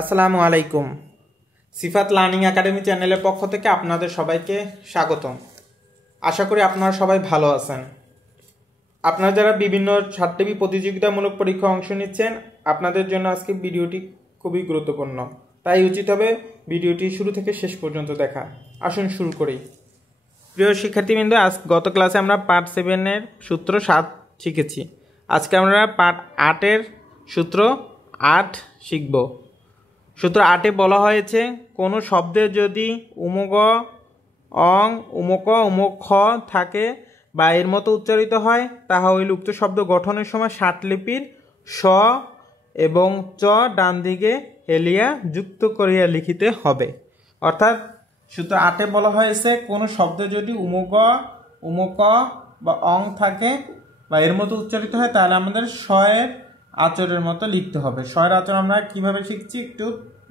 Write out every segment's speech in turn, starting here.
আসসালামু আলাইকুম। সিফাত learning academy চ্যানেলের পক্ষ থেকে আপনাদের সবাইকে স্বাগতম। আশা করি আপনারা সবাই ভালো আছেন। আপনারা যারা বিভিন্ন ছাত্রী প্রতিযোগিতামূলক পরীক্ষায় অংশ নিচ্ছেন, আপনাদের জন্য আজকে ভিডিওটি খুবই গুরুত্বপূর্ণ, তাই উচিত হবে ভিডিওটি শুরু থেকে শেষ পর্যন্ত দেখা। আসুন শুরু করি। প্রিয় শিক্ষার্থীবৃন্দ, গত ক্লাসে আমরা পার্ট 7-এর সূত্র 7 শিখেছি। আজকে আমরা পার্ট 8-এর সূত্র 8 শিখব। সূত্র 8-এ বলা হয়েছে, কোনো শব্দে যদি উমগ, অং, উমক, উমক খ থাকে বা এর মতো উচ্চারিত হয়, তাহা হইলে উক্ত শব্দ গঠনের সময় ষাটলিপির স এবং চ ডান দিকে হেলিয়া যুক্ত করিয়া লিখিতে হবে। অর্থাৎ সূত্র 8-এ বলা হয়েছে, কোনো শব্দে যদি উমগ, উমক বা অং থাকে বা এর মতো উচ্চারিত হয়, তাহলে আমাদের স-এর আচরের মতো লিখতে হবে। স-এর আচর আমরা কিভাবে শিখছি, একটু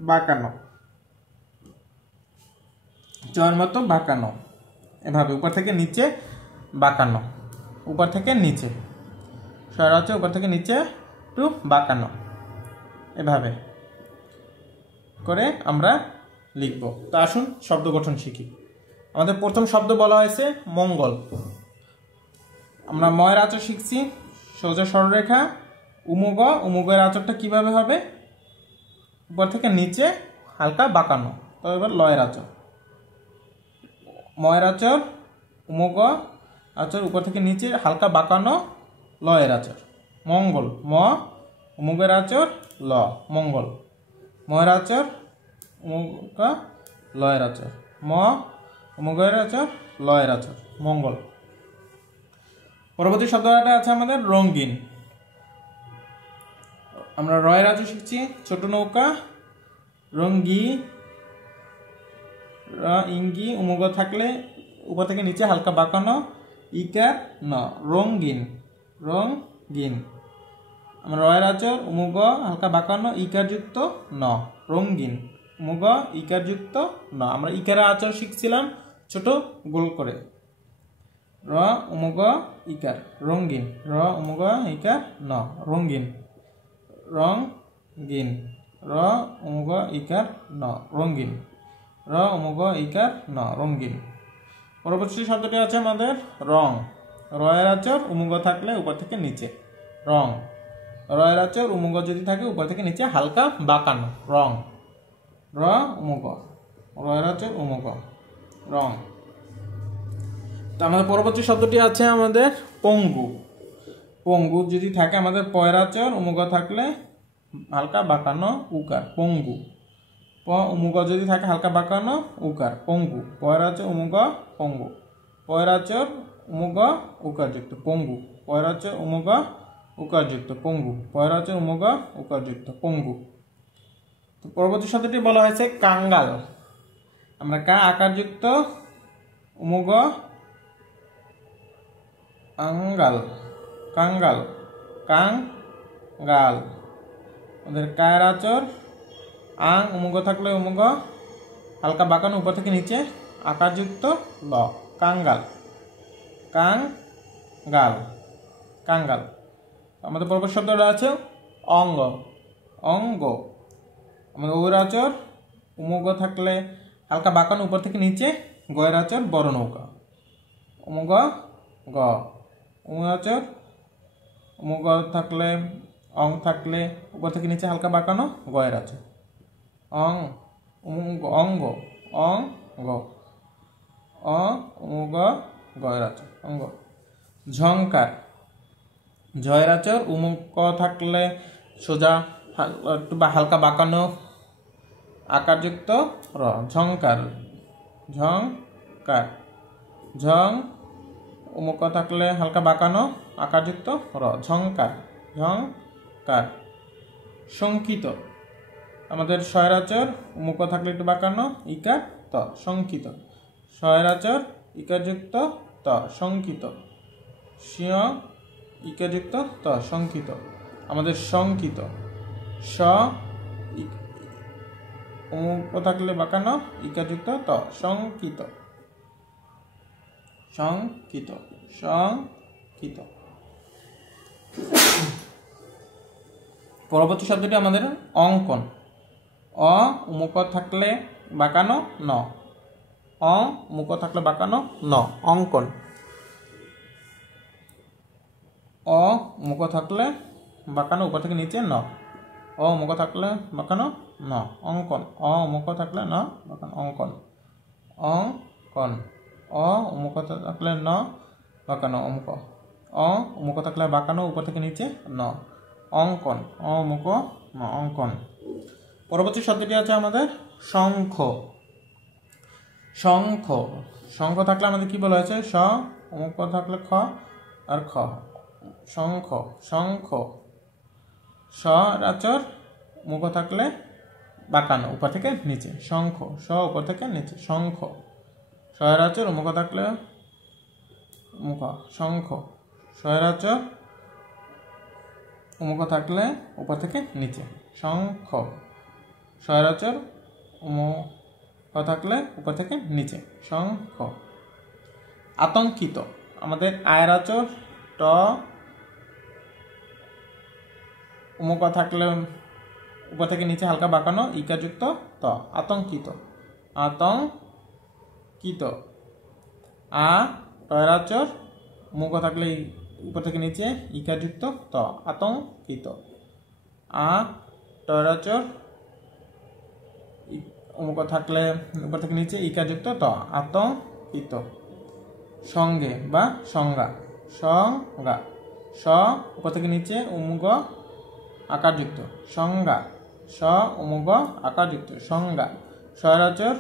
বাঁকানো, চ-এর মতো বাঁকানো, এভাবে উপর থেকে নিচে বাঁকানো, উপর থেকে নিচে। স-এর আচর উপর থেকে নিচে একটু বাঁকানো, এভাবে করে আমরা লিখব। তো আসুন শব্দ গঠন শিখি। আমাদের প্রথম শব্দ বলা হয়েছে মঙ্গল। আমরা ময়ের আচর শিখছি, সোজা সরলরেখা। উমগ, উমগের আচরটা কিভাবে হবে, উপর থেকে নিচে হালকা বাঁকানো। তো এবার লয়ের আচর, ময়ের আচর, উমগ আচর উপর থেকে নিচে হালকা বাঁকানো, লয়ের আচর। মঙ্গল, ম, উমগের আচর ল, মঙ্গল। ময়ের আচর, উমগ, লয়ের আচর, ম, উমগের আচর, লয়ের আচর, মঙ্গল। পরবর্তী শব্দটা আছে আমাদের রঙিন। আমরা রয়ের আচর শিখছি, ছোট নৌকা, রঙ্গি, ইঙ্গি, উমগ থাকলে উপর থেকে নিচে হালকা বাঁকানো, ইকার ন, রঙিন, রঙিন। আমরা রয়ের আচর, উমগ হালকা বাঁকানো, ইকার যুক্ত ন, রঙিন, উমগ ইকার যুক্ত ন। আমরা ইকারের আচর শিখছিলাম ছোট গোল করে, র উমগ ইকার, রঙিন, র উমগ ইকার ন, রঙিন, রঙিন, র উমগ ইকার ন, রঙিন, র উমগ ইকার ন, রঙিন। পরবর্তী শব্দটি আছে আমাদের রং। রয়ের আচর, উমগ থাকলে উপর থেকে নিচে, রং। রয়ের আচর, উমগ যদি থাকে উপর থেকে নিচে হালকা বাঁকানো, রং, র উমগ, রয়ের আচর, উমগ, রং। তো আমাদের পরবর্তী শব্দটি আছে আমাদের পঙ্গু। পঙ্গু যদি থাকে আমাদের পয়ের আচর, উমগ থাকলে হালকা বাঁকানো, উকার, পঙ্গু। প উমগ যদি থাকে হালকা বাঁকানো, উকার, পঙ্গু। পয়ের আচর, উমগ, পঙ্গু। পয়ের আচর, উমগ, উকারযুক্ত, পঙ্গু। পয়ের আচর, উমগ, উকারযুক্ত, পঙ্গু। পয়ের আচর, উমগ, উকারযুক্ত, পঙ্গু। তো পরবর্তী শব্দটি বলা হয়েছে কাঙ্গাল। আমরা কা আকারযুক্ত, উমগ, আঙ্গাল, কাঙ্গাল, কাঙ্গাল। ওদের কায়ের আচর, আং, উমগ থাকলে উমগ হালকা বাঁকানো, উপর থেকে নিচে আকারযুক্ত ল, কাঙ্গাল, কাঙ্গাল, কাঙ্গাল। আমাদের পরবর্তী শব্দটা আছে অঙ্গ। অঙ্গ। আমাদের ওর আচর, উমগ থাকলে হালকা বাঁকানো, উপর থেকে নিচে, গয়ের আচর, বড় নৌকা, উমগ, গ। উমগ আচর, উমগ থাকলে, অং থাকলে উপর থেকে নিচে হালকা বাঁকানো, গয়ের আচর, অং, অঙ্গ, অঙ্গ, উমগ, গয়ের আচর, অঙ্গ। ঝংকার। ঝয়ের আচর, উমগ থাকলে সোজা একটু হালকা বাঁকানো, আকারযুক্ত র, ঝংকার, ঝংকার। ঝং, উমগ থাকলে হালকা বাঁকানো, আকারযুক্ত র, ঝংকার, ঝংকার। শঙ্কিত। আমাদের শয়ের আচর, উমগ থাকলে একটু বাঁকানো, ইকার ত, শঙ্কিত। শয়ের আচর, ইকারযুক্ত ত, শঙ্কিত। শিয়, ইকারযুক্ত ত, শঙ্কিত। আমাদের শঙ্কিত। স, উমগ থাকলে বাঁকানো, ইকারযুক্ত ত, শঙ্কিত, শঙ্কিত, শঙ্কিত। পরবর্তী শব্দটি আমাদের অঙ্কন। অ মুখ থাকলে বাঁকানো ন, অ মুখ থাকলে বাঁকানো ন, অঙ্কন। অ মুখ থাকলে বাঁকানো উপর থেকে নিচে ন, অ মুখ থাকলে বাঁকানো ন, অঙ্কন। অ মুখ থাকলে ন বাঁকানো, অঙ্কন, অঙ্কন। অ মুখ থাকলে ন বাঁকানো, অঙ্ক। অ মুখ থাকলে বাঁকানো উপর থেকে নিচে ন, অঙ্কন। অ মুখ ন, অঙ্কন। পরবর্তী শব্দটি আছে আমাদের শঙ্খ। শঙ্খ, শঙ্খ থাকলে আমাদের কি বলা হয়েছে? স মুখ থাকলে খ আর খ, শঙ্খ। শঙ্খ, স রাচর মুখ থাকলে বাঁকানো উপর থেকে নিচে, শঙ্খ। স উপর থেকে নিচে, শঙ্খ। সয়রাচর মুখ থাকলে মুখ, শঙ্খ। সয়রাচর মুখ থাকলে উপর থেকে নিচে, শঙ্খ। সয়রাচর মুখ থাকলে উপর থেকে নিচে, শঙ্খ। আতঙ্কিত, আমাদের আয়রাচর ট মুখ থাকলে উপর থেকে নিচে হালকা বাঁকানো, ইকারযুক্ত ত, আতঙ্কিত। আতঙ্কিত। আ টয়রাচর মুখ থাকলে উপর থেকে নিচে ইকারযুক্ত ত, আতঙ্কিত। আ টয়রাচর মুখ থাকলে উপর থেকে নিচে ইকারযুক্ত ত, আতঙ্কিত। সঙ্গে বা সংজ্ঞা, সংজ্ঞা। স উপর থেকে নিচে উমুগ আকারযুক্ত, সংজ্ঞা। স উমুগ আকারযুক্ত, সংজ্ঞা। সয়রাচর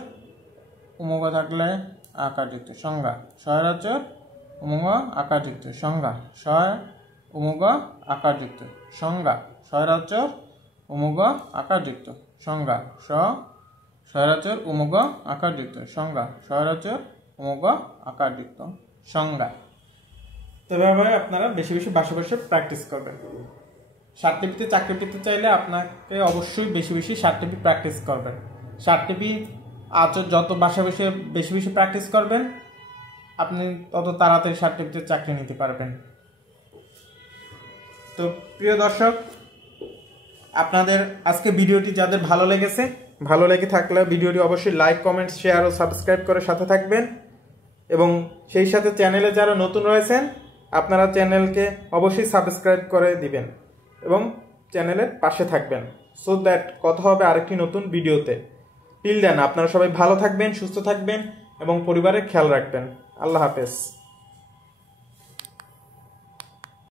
উমুগ থাকলে আকারযুক্ত, সংজ্ঞা। সয়রাচর উমুগ আকারযুক্ত, সংজ্ঞা। সয় উমুগ আকারযুক্ত, সংজ্ঞা। সয়রাচর উমুগ আকারযুক্ত, সংজ্ঞা। স সয়রাচর উমুগ আকারযুক্ত, সংজ্ঞা। সয়রাচর উমুগ আকারযুক্ত, সংজ্ঞা। তবে আপনারা বেশি বেশি ভাষা প্র্যাকটিস করবেন। ষাটলিপিতে চাকরি পেতে চাইলে আপনাকে অবশ্যই বেশি বেশি ষাটলিপি প্র্যাকটিস করবেন। ষাটলিপি আচর যত ভাষা বেশি বেশি প্র্যাকটিস করবেন, আপনি তত তাড়াতাড়ি ষাটলিপিতে চাকরি নিতে পারবেন। তো প্রিয় দর্শক, আপনাদের আজকে ভিডিওটি যাদের ভালো লেগেছে, ভালো লেগে থাকলে ভিডিওটি অবশ্যই লাইক, কমেন্ট, শেয়ার ও সাবস্ক্রাইব করে সাথে থাকবেন। এবং সেই সাথে চ্যানেলে যারা নতুন রয়েছেন, আপনারা চ্যানেলকে অবশ্যই সাবস্ক্রাইব করে দিবেন এবং চ্যানেলের পাশে থাকবেন, সো দ্যাট কথা হবে আরেকটি নতুন ভিডিওতে। টিল দেন আপনারা সবাই ভালো থাকবেন, সুস্থ থাকবেন এবং পরিবারের খেয়াল রাখবেন। আল্লাহ হাফেজ।